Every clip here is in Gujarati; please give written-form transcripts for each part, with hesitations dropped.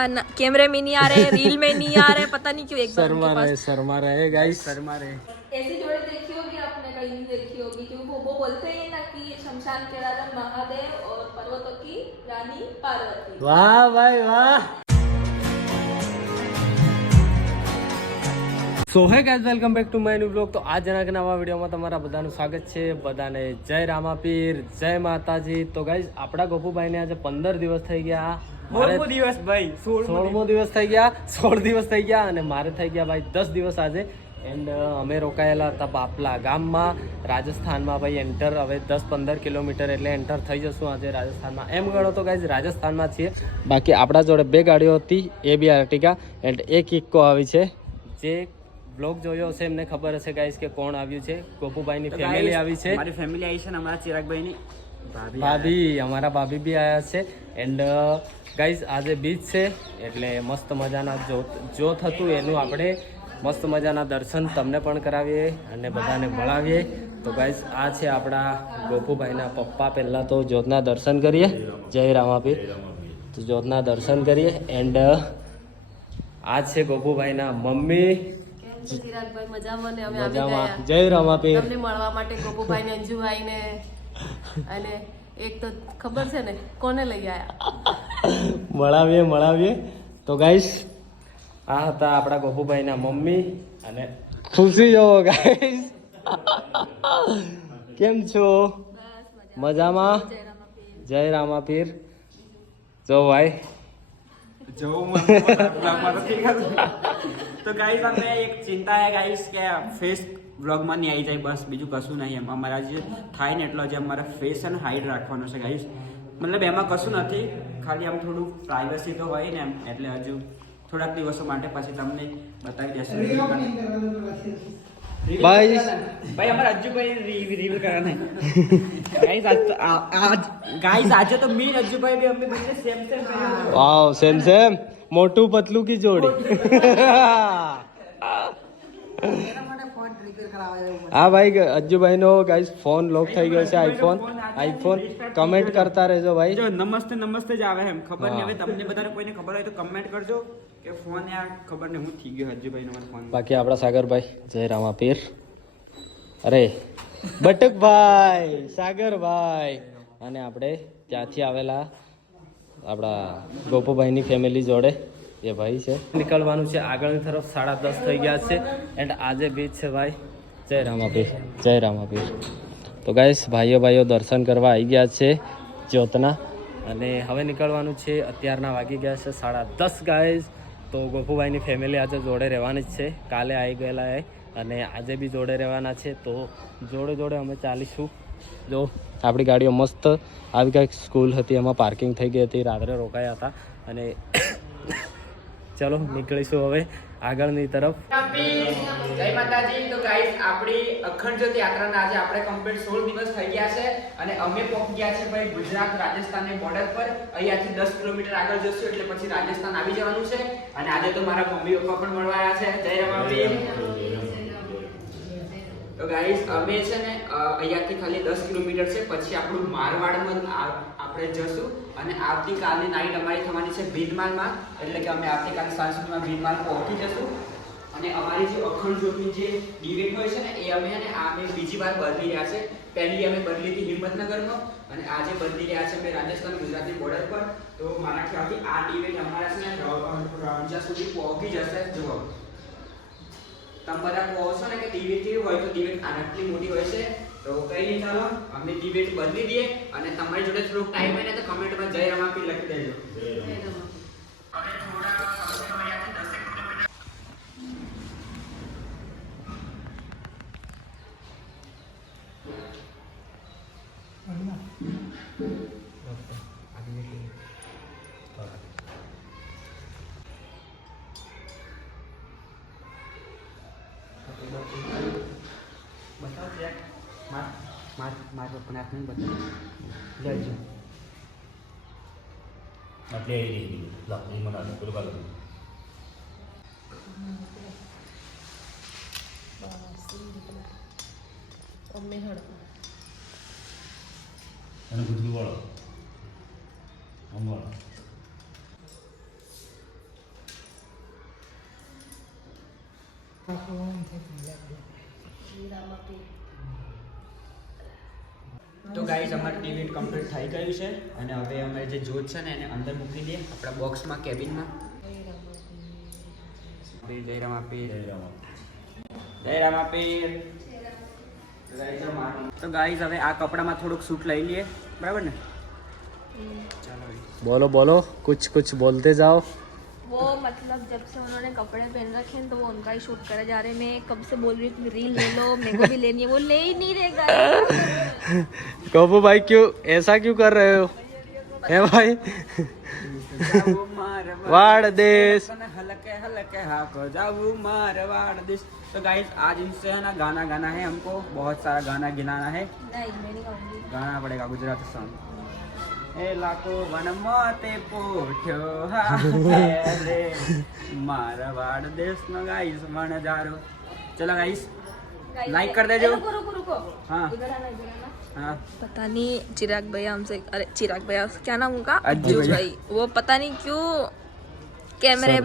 कैमरे में नहीं आ रहे, रील में नहीं आ रहे, पता नहीं क्यों। एक बार शर्मा रहे गाइस, शर्मा रहे। ऐसी जोड़ी देखी होगी आपने, कहीं नहीं देखी होगी, क्योंकि वो बोलते हैं ना कि शमशान के राजा महादेव और पर्वतों की रानी पार्वती। वाह भाई वाह। So hey guys, welcome back to my new blog. તો આજના કે નવા વિડીયોમાં તમારા બધાનું સ્વાગત છે। બધાને જય રામાપીર, જય માતાજી। તો ગાઈઝ આપણા ગોપુભાઈને આજે 15 દિવસ થઈ ગયા। 16મો દિવસ ભાઈ, 16મો દિવસ થઈ ગયા, 16 દિવસ થઈ ગયા અને મારે થઈ ગયા ભાઈ 10 દિવસ આજે। એન્ડ અમે રોકાયેલા હતા બાપલા ગામમાં રાજસ્થાનમાં ભાઈ એન્ટર, હવે 10-15 કિલોમીટર એટલે એન્ટર થઈ જશું આજે રાજસ્થાનમાં। એમ ગણો તો ગાઈઝ રાજસ્થાનમાં છીએ। બાકી આપણા જોડે 2 ગાડીઓ હતી, એ બી આર્ટિકા એન્ડ એક ઇક્કો આવી છે। જે બ્લોગ જોયો હશે એમને ખબર હશે ગાઈસ કે કોણ આવ્યું છે। ગોપુભાઈની ફેમિલી આવી છે, મારી ફેમિલી આવી છે ને અમારા ચિરાગભાઈની ભાભી, અમારા ભાભી બી આવ્યા છે। એન્ડ ગાઈસ આજે બીચ છે એટલે મસ્ત મજાના જોત હતું એનું આપણે મસ્ત મજાના દર્શન તમને પણ કરાવીએ અને બધાને મળાવીએ। તો ગાઈસ આ છે આપણા ગોપુભાઈના પપ્પા। પહેલાં તો જોતના દર્શન કરીએ, જય રામાપીર। તો જોતના દર્શન કરીએ એન્ડ આ છે ગોપુભાઈના મમ્મી। ચિરાગભાઈ મજામાં ને અમે આવી મજામાં, ગયા જય રામાપીર। તમને મળવા માટે ગોપુભાઈ ને અંજુભાઈ ને, અને એક તો ખબર છે ને કોને લઈ આયા, મળાવીએ। તો ગાઈસ આ હતા આપણા ગોપુભાઈના મમ્મી અને ખુશી જોવો ગાઈસ। કેમ છો? મજામાં, જય રામાપીર। જો ભાઈ તો ગાઈસ અમે એક ચિંતા હે ગાઈસ કે ફેસ વ્લોગમાં નહીં આવી જાય, બસ બીજું કશું નહીં। એમ અમારા જે થાય ને એટલો જે અમારા ફેસ અને હાઈડ રાખવાનો છે ગાઈસ, મતલબ એમાં કશું નથી, ખાલી આમ થોડું પ્રાઇવસી તો હોય ને એમ, એટલે હજુ થોડાક દિવસો માટે પછી તમને બતાવી દેશું ભાઈ અમારા અજ્જુભાઈ રિવીલ કરવાના ગાઈસ। આજે તો મીન અજ્જુભાઈ બી અમે બંને સેમ વાવ, સેમ મોટું પતલું કી જોડી। હા ભાઈ, અજ્જુભાઈ નો ગાઈસ ફોન લોક થઈ ગયો છે, આઈફોન કમેન્ટ કરતા રહેજો ભાઈ। જો નમસ્તે જ આવે એમ, ખબર નહીં હવે તમને બધાને કોઈને ખબર હોય તો કમેન્ટ કરજો કે ફોન યાર ખબર નહીં હું થઈ ગયો અજ્જુભાઈ નો ફોન। બાકી આપણા સાગરભાઈ, જય રામાપીર। અરે બટકભાઈ, સાગરભાઈ અને આપણે ત્યાંથી આવેલા આપણા ગોપુભાઈની ફેમિલી જોડે એ ભાઈ છે। નીકળવાનું છે આગળની તરફ, 10:30 થઈ ગયા છે એન્ડ આજે બીચ છે ભાઈ। જય રામાપીર, જય રામાપીર। તો ગાઈસ ભાઈઓ દર્શન કરવા આવી ગયા છે જ્યોતના, અને હવે નીકળવાનું છે। અત્યારના વાગી ગયા છે 10:30 ગાઈસ। તો ગોપુભાઈની ફેમિલી આજે જોડે રહેવાની જ છે, કાલે આવી ગયેલા અને આજે બી જોડે રહેવાના છે। તો જોડે અમે ચાલીશું। જો આપણી ગાડીઓ મસ્ત આવી કંઈક સ્કૂલ હતી એમાં પાર્કિંગ થઈ ગઈ હતી, રાત્રે રોકાયા હતા અને ચલો નીકળીશું હવે આગળની તરફ। જય માતાજી। તો ગાઈસ આપણી અખંડ જ્યોત યાત્રાના આજે આપણે કમ્પ્લીટ 16 દિવસ થઈ ગયા છે અને અમે પહોંચી ગયા છે ભાઈ ગુજરાત રાજસ્થાનની બોર્ડર પર। અહીંયાથી 10 કિલોમીટર આગળ જશું એટલે પછી રાજસ્થાન આવી જવાનું છે। અને આજે તો મારા મમ્મી પપ્પા પણ મળવા આવ્યા છે। જય રામાપીર। તો ગાઈસ અમે છે ને અહીંયાથી ખાલી 10 કિલોમીટર છે, પછી આપણું મારવાડમાં આપણે જશું અને આવતીકાલની નાઈટ અમારી થવાની છે ભીનમાલમાં, એટલે કે અમે આવતીકાલે સાંજ સુધીમાં ભીનમાલ પહોંચી જશું। અને અમારી જે અખંડ જ્યોતની જે ડિબેટ હોય છે ને એ અમે બીજી વાર બદલી રહ્યા છે। પહેલી અમે બદલી હતી હિંમતનગરમાં અને આજે બદલી રહ્યા છે અમે રાજસ્થાન ગુજરાતની બોર્ડર પર। તો મારા ખ્યાલથી આ ડિબેટ અમારા છે ને રણજા સુધી પહોંચી જશે। જુઓ તમે બધા કહો છો ને કે ડિબેટ કેવી હોય, તો ડિબેટ આટલી મોટી હોય છે। તો કઈ નહીં, ચાલો અમે ડિબેટ બદલી દઈએ અને તમારી જોડે થોડોક ટાઈમ હોય ને તો કમેન્ટમાં જય રામાપીર લખી દેજો। બતાવ ચેક માર પપ્પાને હાથ નહીં બતાવ લેજો એટલે એ રીત લાકડી મને આને પેલું કાઢો અને ગુજરી વાળો આમ વાળો તો ગાઈઝ અમારું ટિકિટ કમ્પ્લીટ થઈ ગયું છે અને હવે અમે જે જોત છે ને એને અંદર મૂકી દઈએ આપણા બોક્સમાં કેબિનમાં. જય રામાપીર, જય રામાપીર. તો ગાઈઝ હવે આ કપડામાં થોડુંક શૂટ લઈ લઈએ, બરાબર ને? बोलो बोलो कुछ कुछ बोलते जाओ. वो मतलब जब से उन्होंने कपड़े पहन रखे हैं तो वो उनका ही शूट करे जा रहे हैं. मैं कब से बोल रही हूँ कि रील ले लो, मेरे को भी लेनी है, वो ले ही नहीं रहे गाइस. गोपू भाई क्यों ऐसा क्यों कर रहे हो है भाई? वाड़ देश. हलके हलके हाको जाऊ मारवाड़ देश. तो गाइस आज इनसे है ना गाना गाना है, हमको बहुत सारा गाना गिनाना है. नहीं मैं नहीं गाऊंगी. गाना पड़ेगा गुजराती सॉन्ग. ए लाको वन मोते पोठ्यो हारे मारवाड़ देश नो गाइस मन जारो. चलो गाइस लाइक कर देजो. रुको रुको रुको. हाँ. इधर आना इधर आना. हाँ पता नहीं चिराग भैया हमसे, अरे चिराग भैया क्या नाम उनका, अज्जू भैया. भाई, वो पता नहीं क्यों कैमरे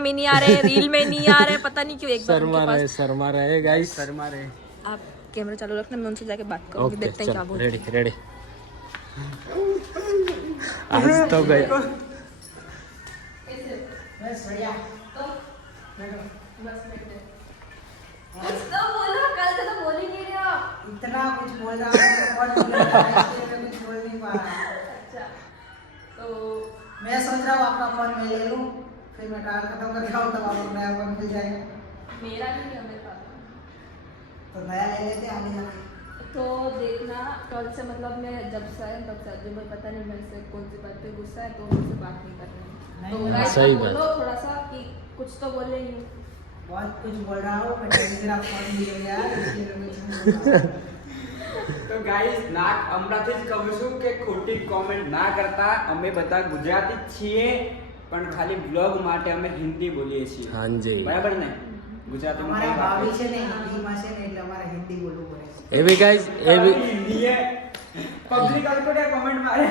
में नहीं आ रहे, रील में नहीं आ रहे, पता नहीं क्यों. एक बार उनके शर्मा रहे गाइस. शर्मा रहे. आप कैमरा चालू रखना, मैं उनसे जाके बात करूंगी. ओके देखते हैं क्या चल बोलते रेडी रेडी. आज तो गया. कुछ तो बोलो, कल से तो बोल ही नहीं रहे हो. इतना कुछ बोल रहा हूँ बहुत बोल रहा है, इसलिए मैं कुछ बोल नहीं पा रहा. अच्छा तो मैं सोच रहा हूँ आपका फोन मैं ले लूँ, फिर मैं ट्रायल खत्म करके आऊँ तब आपको नया फोन मिल जाएगा. मेरा भी है मेरे पास. तो नया ले लेते हैं आगे जाके. तो देखना कल से, मतलब मैं जब से आया तब से अजय भाई पता नहीं मेरे से कौन सी बात पे गुस्सा है तो उनसे बात नहीं कर रहे हैं. तो guys, सही आप बात. बोलो थोड़ा सा कि कुछ तो बोले ही. बहुत कुछ बोल रहा हूँ, मैं टेलीग्राफ फोन मिल गया इसलिए मैं कुछ नहीं बोल रहा हूँ. તો ગાઈસ ના હમણાંથી જ કહું છું કે ખોટી કોમેન્ટ ના કરતા. અમે બધા ગુજરાતી જ છીએ પણ ખાલી બ્લોગ માટે અમે હિન્દી બોલીએ છીએ. हाँ जी. બરાબર ને? ગુજરાતીમાં हमारा કઈ વાત भाभी નથી. છે ને હિન્દીમાં છે ને એટલે અમારે હિન્દી બોલવું પડે છે. ये भी गाइस ये भी હિન્દી હે પબ્લિક આલ્કોડે કોમેન્ટ મારે.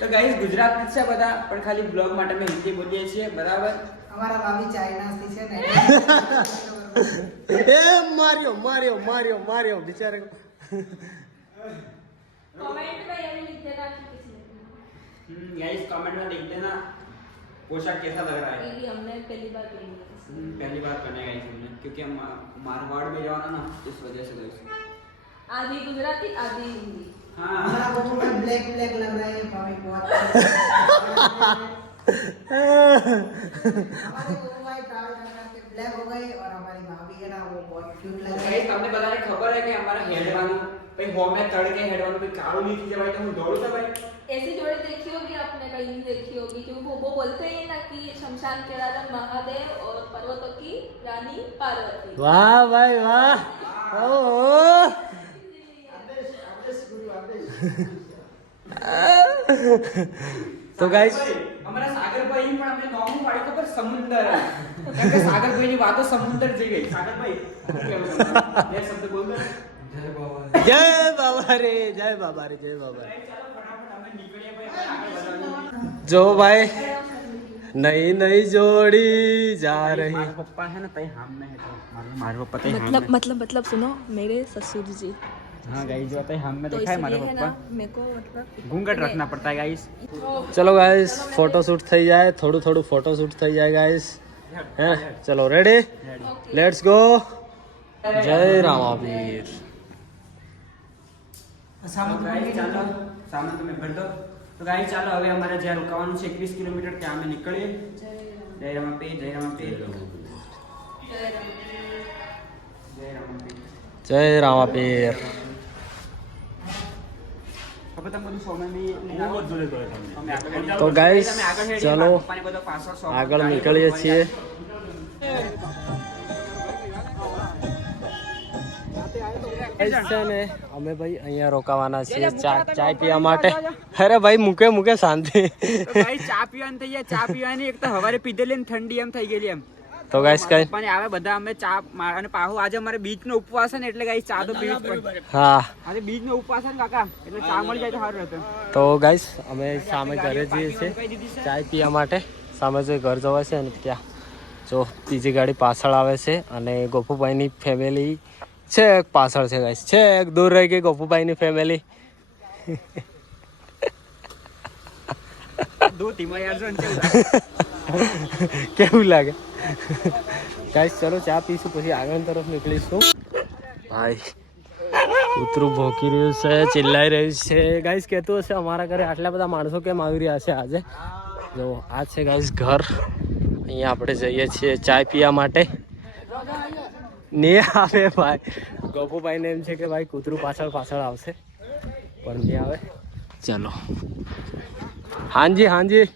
તો ગાઈસ ગુજરાતી જ છે બધા પણ ખાલી બ્લોગ માટે અમે હિન્દી બોલીએ છીએ, બરાબર? અમારા ભાભી ચાઇનાથી છે ને ए मारियो मारियो मारियो मारियो बेचारे को. कमेंट में ये भी लिख देना कि किसी ने. गाइस कमेंट में लिख देना पोशाक कैसा लग रहा है. ये भी हमने पहली बार पहनी है. पहली बार पहने गाइस हमने, क्योंकि हम मारवाड़ में जाना ना इस वजह से गाइस. आधी गुजराती आधी हिंदी. हाँ हमारा बबू में ब्लैक ब्लैक लग रहा है भाभी बहुत. हमारे बबू भाई ट्रैवल करके ब्लैक हो गए और हमारी भाभी है ना वो बहुत क्यूट लग रही गाइस है. તમને બધાને ખબર છે કે અમારા હેડવાનું ભાઈ હોમે તડકે હેડવાનું ભાઈ કાળું નહીં થઈ જાય ભાઈ, તો હું દોડું તો ભાઈ. ऐसी जोड़ी देखी होगी आपने, कहीं नहीं देखी होगी, क्योंकि वो बोलते हैं ना कि शमशान के राजा महादेव और पर्वतों की रानी पार्वती. वाह भाई वाह. ओ तो गाइस અમારા સાગરભાઈ પણ અમે નોમ પાડ્યું ખબર સમુદ્ર. કારણ કે સાગરભાઈની વાતો સમુદ્ર જઈ ગઈ. સાગરભાઈ શું કહેવું તમને? બે શબ્દ બોલ દો. जय बाबा रे जय बाबा रे जय बाबा रे. ચાલો ફટાફટ અમે નીકળીએ ભાઈ, અમે આગળ વધવાનું. जो भाई नई नई जोड़ी जा रही. મારા પપ્પા છે ને તઈ હામે હે તો મારા પપ્પા તઈ હામે. मतलब सुनो मेरे ससुर जी, हाँ गाइस जो तई हामे तो દેખાય મારા इसलिए है ना પપ્પा. मेरे को मतलब घूंघट रखना पड़ता है गाइस. चलो गाइस फोटो शूट થઈ જાય, થોડું થોડું फोटो शूट થઈ જાય गाइस. હે ચલો રેડી લેટ્સ ગો. જય રામાપીર. सामान तो गाइस ચાલો સામાન તમે ભર દો. તો ગાइस ચાલો હવે અમારે જ્યાં રોકાવાનું છે 21 કિલોમીટર ત્યાં અમે નીકળીએ. જય રામાપીર, જય રામાપીર, જય રામાપીર. જય રામાપીર. હવે તમે બધું સોમાની હું બધું લેતો હોય તમને. અમે આગળ તો ગાઈસ તમે આગળ હેડી, ચાલો મારા પપ્પાને બધો પાછળ સોમાન આગળ ગાડી નીકળીએ બધું છીએ. ગાઈસ છે ને અમે ભાઈ અહીંયા રોકાવાના છીએ ચાય પીવા માટે. અરે ભાઈ મૂકે મૂકે શાંતિ. તો ગાઈસ ચા પીવાની થઈ જાય. ચા પીવાની એક તો હવારે પીધેલી ને ઠંડી એમ થઈ ગયેલી એમ. તો ગાઈસ કઈ પપ્પાને આવે બધા અમે ચા અને પાહુ આજે અમારે બીજનો ઉપવાસ છે ને એટલે ગાઈસ ચા તો પીવી જ પડે. હા આજે બીજનો ઉપવાસ છે ને કાકા, એટલે ચા મળી જાય તો સારું રહેતું. તો ગાઈસ અમે સામે ઘરે જઈએ છીએ ચાય પીવા માટે. સામે જે ઘર જવા છે ને ત્યાં જો બીજી ગાડી પાછળ આવે છે અને ગોપુભાઈની ફેમિલી છે પાછળ છે ગાઈસ, છે દૂર રહી ગઈ ગોપુભાઈની ફેમિલી. કેવું લાગે ગાઈસ? ચલો ચા પીશું પછી આગળ તરફ નીકળીશું. ભાઈ કૂતરું ભોંકી રહ્યું છે, ચિલ્લાઈ રહ્યું છે. ગાઈસ કહેતું હશે અમારા ઘરે આટલા બધા માણસો કેમ આવી રહ્યા છે આજે. જો આ છે ગાઈસ ઘર. અહીંયા આપણે જઈએ છીએ ચાય પીવા માટે. નહીં આવે ભાઈ, ગોપુભાઈને એમ છે કે ભાઈ કૂતરું પાછળ પાછળ આવશે પણ નહીં આવે. ચલો હાજી હાજી.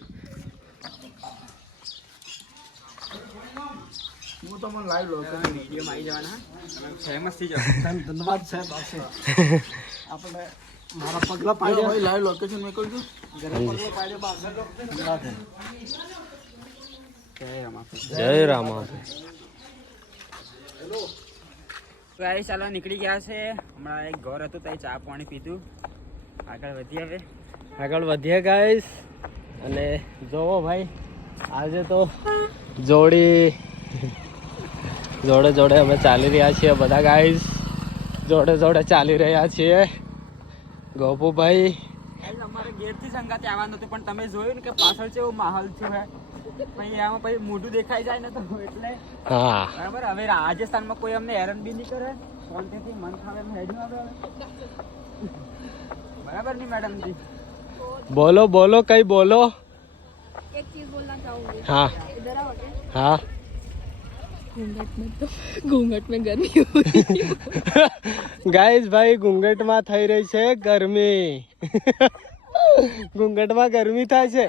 હું તો મને લાઈવ લોકેશન વિડીયોમાં આવી જવાના, તમે ફેમસ થઈ જશો. ધન્યવાદ સાહેબ. આપણે મારા પગલા પાડ્યા હોય લાઈવ લોકેશન મોકલજો. જય રામા. ગાઈસ ચાલો નીકળી ગયા છે. હમણાં એક ઘર હતું ત્યાં ચા પાણી પીધું, આગળ વધીએ હવે. આગળ વધીએ ગાઈસ. અને જોવો ભાઈ આજે તો જોડે જોડે અમે ચાલી રહ્યા છીએ બધા ગાઈસ. જોડે ચાલી રહ્યા છીએ. ગોપુભાઈ અમારે ગેટથી સંગાતે આવવાનું હતું પણ તમે જોયું ને કે પાછળ છે એવો માહોલ છે પછી આમાં પછી મોઢું દેખાઈ જાય ને તો એટલે હા બરાબર. હવે રાજસ્થાનમાં કોઈ અમને હેરાન બી નહીં કરે, શાંતિથી મન ખાવે એમ હેડ્યું આવે. બરાબર નહીં મેડમજી? બોલો બોલો કઈ બોલો. एक चीज बोलना चाहूंगी. हाँ इधर आओ बेटे. हाँ घूंघट में गर्मी हो रही है. ગાઈસ ભાઈ ઘૂંઘટમાં થઈ રહી છે ગરમી. ઘૂંઘટમાં ગરમી થાય છે.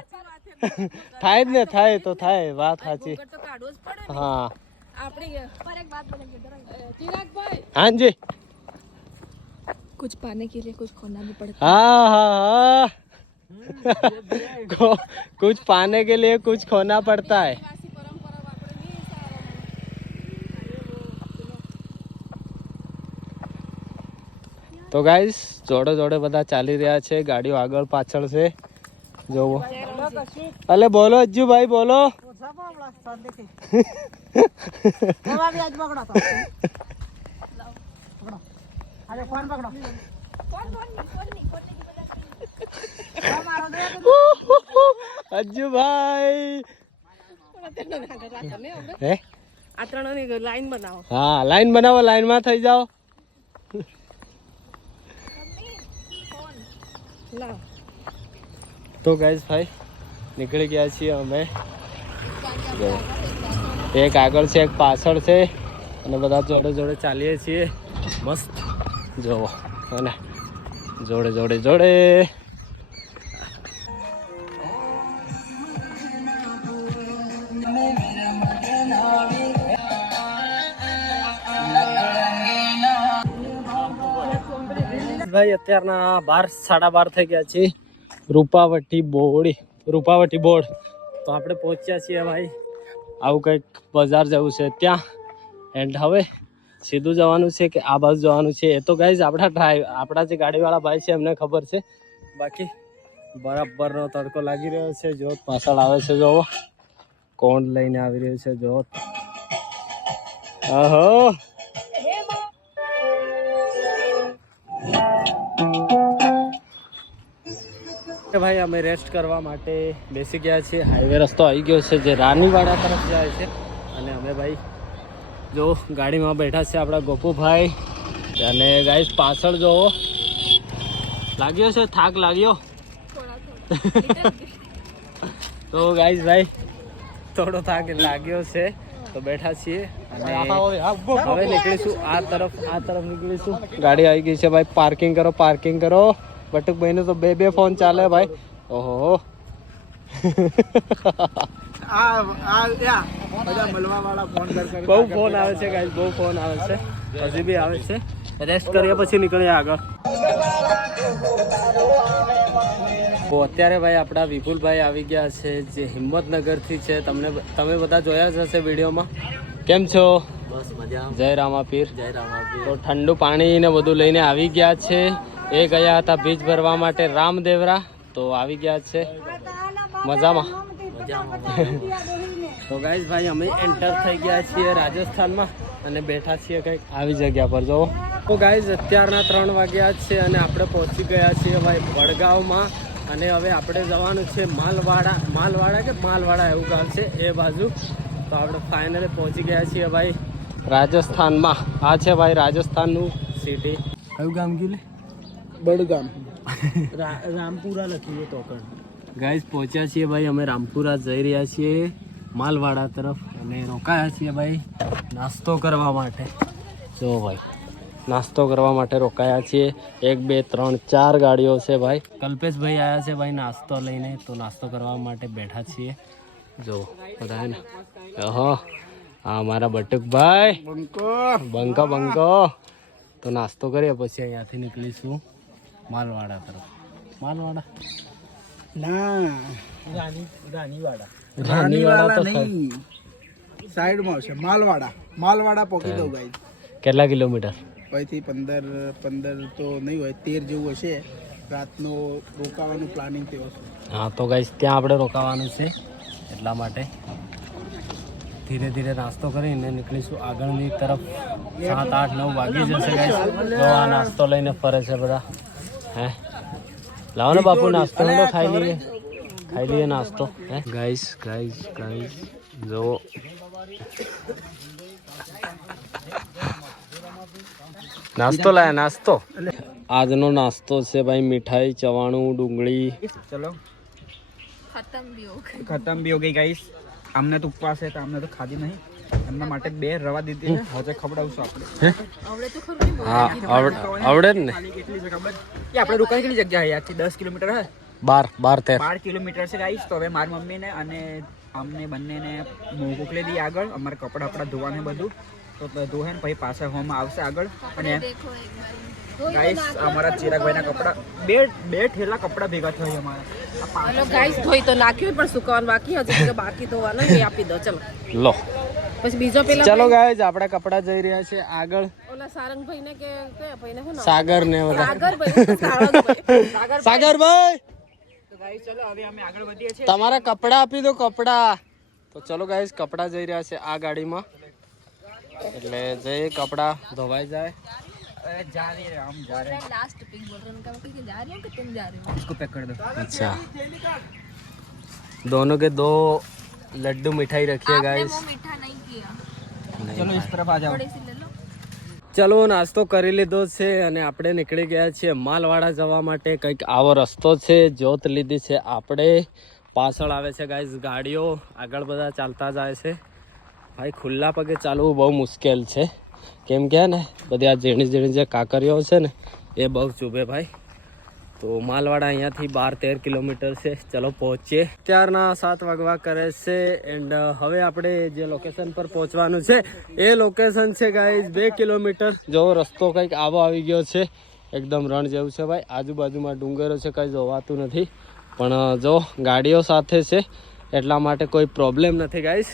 થાય જ ને, થાય તો થાય, વાત સાચી. घूंघट तो काढ़ो ज पड़े. હા आपने पर एक बात बोलेंगे इधर आओ. चिराग भाई, हाँ जी. कुछ पाने के लिए कुछ खोना भी पड़ता हाँ हाँ हाँ कुछ पाने के लिए कुछ खोना पड़ता है. તો ગાઈસ જોડે બધા ચાલી રહ્યા છે, ગાડીઓ આગળ પાછળ છે. જોવો. અલે બોલો અજ્જુભાઈ બોલો. અજ્જુભાઈ હે આ ત્રણોની લાઈન બનાવો. હા લાઈન બનાવો, લાઈનમાં થઈ જાઓ. તો ગાઈસ ભાઈ નીકળી ગયા છીએ અમે. એક આગળ છે એક પાછળ છે અને બધા જોડે ચાલીએ છીએ મસ્ત. જોવો અને જોડે ભાઈ અત્યારના 12:30 થઈ ગયા છે. રૂપાવટી બોર્ડ તો આપણે પહોંચ્યા છીએ ભાઈ. આવું કંઈક બજાર જવું છે ત્યાં. એન્ડ હવે સીધું જવાનું છે કે આ બાજુ જવાનું છે એ તો ગાઈઝ આપણા જે ગાડીવાળા ભાઈ છે એમને ખબર છે. બાકી બરાબરનો તડકો લાગી રહ્યો છે. જોત પાછળ આવે છે, જોવો કોણ લઈને આવી રહ્યું છે. જોત ઓહો ભાઈ અમે રેસ્ટ કરવા માટે બેસી ગયા છીએ. હાઈવે રસ્તો આવી ગયો છે જે રાનીવાડા તરફ જાય છે. અને અમે ભાઈ જો ગાડીમાં બેઠા છે આપણા ગોપુભાઈ. અને ગાઈસ પાછળ જોવો લાગ્યો છે થાક લાગ્યો. તો ગાઈસ ભાઈ થોડો થાક લાગ્યો છે તો બેઠા છીએ અને હવે નીકળીશું આ તરફ નીકળીશું. ગાડી આવી ગઈ છે ભાઈ. પાર્કિંગ કરો. બટુકભાઈ ને તો બે ફોન ચાલે ભાઈ. ઓહો બહુ ફોન આવે છે ગાઈસ, બહુ ફોન આવે છે. હજી બી આવે છે. રેસ્ટ કરીએ પછી નીકળીએ આગળ. તો અત્યારે ભાઈ આપણા વિપુલભાઈ આવી ગયા છે જે હિંમતનગરથી છે. તમે બધા જોયા જ હશે વિડીયોમાં. કેમ છો? બસ મજા. જય રામાપીર. તો ઠંડુ પાણી ને બધું લઈને આવી ગયા છે. એ ગયા હતા બીજ ભરવા માટે રામદેવરા, તો આવી ગયા છે. મજામાં તો ગાઈસ ભાઈ અમે એન્ટર થઈ ગયા છીએ રાજસ્થાનમાં અને બેઠા છીએ કંઈક આવી જગ્યા પર જો. તો ગાઈસ અત્યારના 3 વાગ્યા છે અને આપણે પહોંચી ગયા છીએ ભાઈ વડગાંવમાં. અને હવે આપણે જવાનું છે માલવાડા કે માલવાડા એવું ગામ છે એ બાજુ. તો આપણે ફાઇનલી પહોંચી ગયા છીએ ભાઈ રાજસ્થાનમાં. આ છે ભાઈ રાજસ્થાનનું સિટી. કયું ગામ ગયું? બડગામ. રામપુરા લખ્યું તો પણ ગાઈસ પહોંચ્યા છીએ ભાઈ અમે રામપુરા જઈ રહ્યા છીએ માલવાડા તરફ અને રોકાયા છીએ ભાઈ નાસ્તો કરવા માટે. જો ભાઈ નાસ્તો કરવા માટે રોકાયા છીએ. 1 2 3 4 ગાડીઓ છે ભાઈ. કલ્પેશભાઈ આવ્યા છે ભાઈ નાસ્તો લઈને, તો નાસ્તો કરવા માટે બેઠા છીએ. જો બધા ને હા અમારા બટુકભાઈ બંકો. તો નાસ્તો કરીએ પછી અહીંયાથી નીકળીશું માલવાડા તરફ. માલવાડા ના રાનીવાડા તો નહીં, સાઈડમાં આવશે માલવાડા પહોંચી દઉં ગાઈસ. કેટલા કિલોમીટર? અહીંથી 15 તો નહીં હોય, 13 જેવું હશે. રાતનો રોકાવાનું પ્લાનિંગ થયો છે. હા તો ગાઈસ ત્યાં આપણે રોકાવાનું છે એટલા માટે ધીરે ધીરે નાસ્તો કરીને નીકળીશું આગળની તરફ. 7 8 9 વાગી જશે ગાઈસ. તો આ નાસ્તો લઈને ફરે છે બધા. હે લાવો ને બાપુ નાસ્તો તો ખાઈ લઈએ નાસ્તો. હે ગાઈસ જો નાસ્તો લાયા નાસ્તો. આજનો નાસ્તો છે ભાઈ મીઠાઈ, ચવાણું, ડુંગળી. ચલો खत्म भी हो गई गाइस. અમને તો ઉપવાસ છે તો અમને તો ખાધી નહીં. એમના માટે 2 રવા દીધી છે. હવે ખવડાવશું આપણે. હા આવડે જ ને. કેટલી છે ખબર? કે આપણે રોકાઈ કેટલી જગ્યા છે? યાથી 10 કિલોમીટર હે. 12 કિલોમીટર છે ગાઈસ. તો હવે મારી મમ્મીને અને અમને બંનેને મોકલી દઈએ આગળ. અમારે કપડાં ધોવાને બધું તો ધોહે ને પછી પાછા હોમ આવશે આગળ. અને ગાઈસ અમારા ચિરાગભાઈના કપડાં બે ઠેલા કપડાં ભેગા થયા અમારા. हेलो गाइस धोई तो नाख्યું પણ સુકવવાનું બાકી હજી બાકી ધોવાનું એ આપી દો. ચલો લો પછી બીજો પેલા ચલો ગાઈસ આપણે કપડા જઈ રહ્યા છે આગળ. ઓલા સારંગભાઈ ને કે ભાઈને શું નામ? સાગર ને સાગરભાઈ તો ગાઈસ ચલો હવે અમે આગળ વધીએ છીએ. તમારા કપડા આપી દો કપડા. તો ચલો ગાઈસ કપડા જઈ રહ્યા છે આ ગાડીમાં. એટલે જઈ કપડા ધોવાઈ જાય. जा रही है हम जा रहे हैं. लास्ट पिक बोल रहे हैं उनका मतलब कि जा रहे हो कि तुम जा रहे हो? इसको पैक कर दो. अच्छा दोनों के 2 लड्डू मिठाई रखिए आपने गाइस. वो मीठा नहीं किया. चलो इस तरफ आ जाओ. थोड़ी सी ले लो. ચલો નાસ્તો કરી લીધો છે અને આપણે નીકળી ગયા છીએ માલવાડા જવા માટે. કંઈક આવો રસ્તો છે. જોત લીધી છે આપણે. પાછળ આવે છે ગાઈસ ગાડીઓ, આગળ બધા ચાલતા જાય છે. ભાઈ ખુલ્લા પગે ચાલવું બહુ મુશ્કેલ છે. કેમ કે ને બધી આ ઝીણી જે કાંકરીઓ છે ને એ બહુ ચૂભે ભાઈ. તો માલવાડા અહીંયાથી 12-13 કિલોમીટર છે. ચલો પહોંચીએ. ત્યારના 7 વાગવા કરે છે. એન્ડ હવે આપણે જે લોકેશન પર પહોંચવાનું છે એ લોકેશન છે ગાઈઝ 2 કિલોમીટર. જો રસ્તો કંઈક આવો આવી ગયો છે. એકદમ રણ જેવું છે ભાઈ. આજુબાજુમાં ડુંગરો છે, કંઈ જોવાતું નથી. પણ જો ગાડીઓ સાથે છે એટલા માટે કોઈ પ્રોબ્લેમ નથી ગાઈઝ.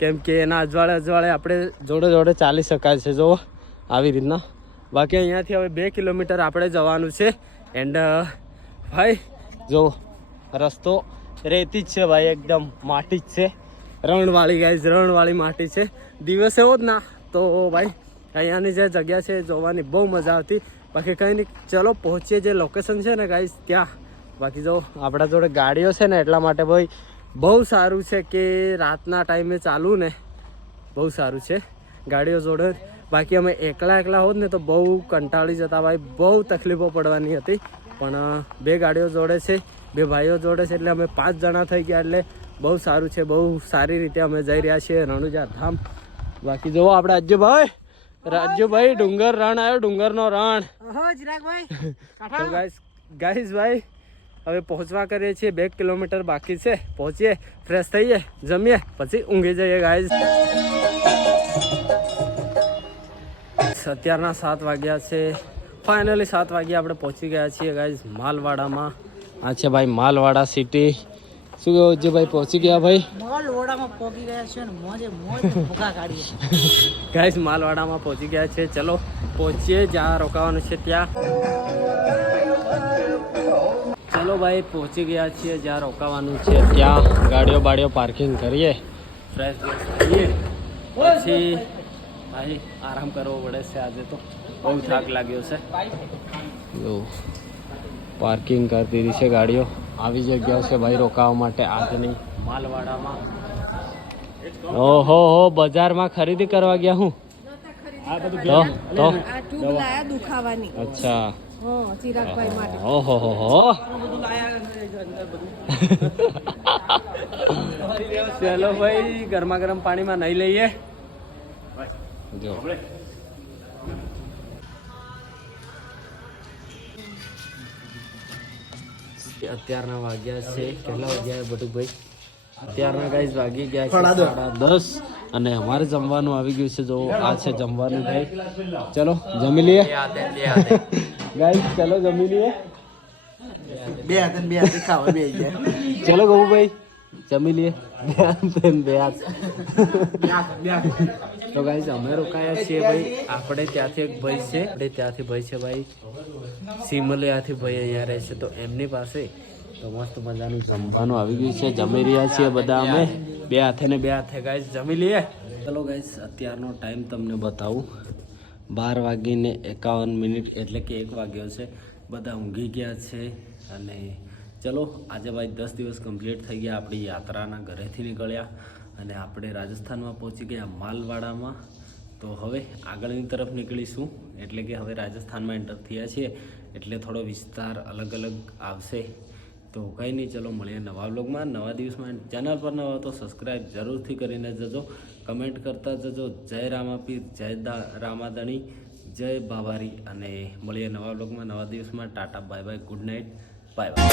કેમ કે એના અજવાળે આપણે જોડે ચાલી શકાય છે જો આવી રીતના. બાકી અહીંયાથી હવે 2 કિલોમીટર આપણે જવાનું છે. એન્ડ ભાઈ જો રસ્તો રેતી જ છે ભાઈ, એકદમ માટી જ છે. રણવાળી ગાઈઝ, રણવાળી માટી છે. દિવસે હોત ના તો ભાઈ અહીંયાની જે જગ્યા છે જોવાની બહુ મજા આવતી. બાકી કંઈ નહીં, ચલો પહોંચીએ જે લોકેશન છે ને ગાઈઝ ત્યાં. બાકી જો આપણા જોડે ગાડીઓ છે ને એટલા માટે ભાઈ બહુ સારું છે કે રાતના ટાઈમે ચાલવું ને બહુ સારું છે ગાડીઓ જોડે. બાકી અમે એકલા હોત ને તો બહુ કંટાળી જતા ભાઈ, બહુ તકલીફો પડવાની હતી. પણ 2 ગાડીઓ જોડે છે, 2 ભાઈઓ જોડે છે એટલે અમે 5 જણા થઈ ગયા. એટલે બહુ સારું છે, બહુ સારી રીતે અમે જઈ રહ્યા છીએ રણુજા ધામ. બાકી જુઓ આપણે રાજ્યભાઈ ડુંગર રણ આવ્યો, ડુંગરનો રણ. તો ગાઈસ ભાઈ હવે પહોંચવા કરીએ છીએ. 2 કિલોમીટર બાકી છે. પહોંચીએ, ફ્રેશ થઈએ, જમીએ, પછી ઊંઘી જઈએ ગાઈઝ. અત્યારના 7 વાગ્યા છે. ફાઇનલી 7 વાગ્યા આપણે પહોંચી ગયા છીએ ગાઈઝ માલવાડામાં. આ છે ભાઈ માલવાડા સિટી. શું કહો જે ભાઈ પહોંચી ગયા ભાઈ? માલવાડામાં પહોંચી ગયા છે ને મોજે મોજ ભૂખા કાઢીએ. ગાઈઝ માલવાડામાં પહોંચી ગયા છે. ચલો પહોંચીએ જ્યાં રોકાવાનું છે ત્યાં. ચલો ચલો ભાઈ પહોંચી ગયા છીએ જ્યાં રોકાવાનું છે ત્યાં ગાડીઓ બાડીઓ પાર્કિંગ કરીએ ફ્રેશ થઈએ પછી ભાઈ આરામ કરવો પડે છે આજે તો બહુ થાક લાગ્યો છે જો પાર્કિંગ કરી દીધી છે ગાડીઓ આવી જગ્યા છે ભાઈ રોકાવા માટે આજની માલવાડામાં ઓહો હો બજારમાં ખરીદી કરવા ગયા હું તો આ ટ્યુબ લાયા દુખાવાની અચ્છા હા ચિરાગભાઈ માટે ઓહો હો ચલો ભાઈ ગરમા ગરમ પાણીમાં નહીં લઈએ જો અત્યારના વાગ્યા છે કેટલા વાગ્યા બટુકભાઈ અત્યારના ગાઈસ વાગી ગયા છે 10:30 અને અમારે જમવાનું આવી ગયું છે જો આ છે જમવાનું ભાઈ ચલો જમી લઈએ ગાઈસ ચલો જમી લઈએ બે હાથે ખાવા બે ગયા ચલો ગોપુભાઈ જમી લઈએ બે હાથ તો ગાઈસ અમે રોકાયા છીએ ભાઈ આપણે ત્યાંથી એક ભાઈ છે આપણે ત્યાંથી ભાઈ છે ભાઈ સિમલિયાથી ભાઈ અહીંયા રહે છે તો એમની પાસે તો મસ્ત મજાનું જમવાનું આવી ગયું છે જમી રહ્યા છીએ બધા અમે બે હાથે ગાઈસ જમી લઈએ ચલો ગાઈસ અત્યારનો ટાઈમ તમને બતાવું 12:51 એટલે કે 1 વાગ્યો છે બધા ઊંઘી ગયા છે અને ચલો આજે ભાઈ 10 દિવસ કમ્પ્લીટ થઈ ગયા આપણી યાત્રાના ઘરેથી નીકળ્યા અને આપણે રાજસ્થાનમાં પહોંચી ગયા માલવાડામાં તો હવે આગળની તરફ નીકળીશું એટલે કે હવે રાજસ્થાનમાં એન્ટર થયા છીએ એટલે થોડો વિસ્તાર અલગ અલગ આવશે તો કંઈ નહીં ચલો મળીએ નવા વ્લોગમાં નવા દિવસમાં ચેનલ પર નવા તો સબસ્ક્રાઈબ જરૂરથી કરીને જજો કમેન્ટ કરતા જજો જય રામાપીર જય રામાધણી જય બાબારી અને મળીએ નવા વ્લોગમાં નવા દિવસમાં Tata bye bye good night bye bye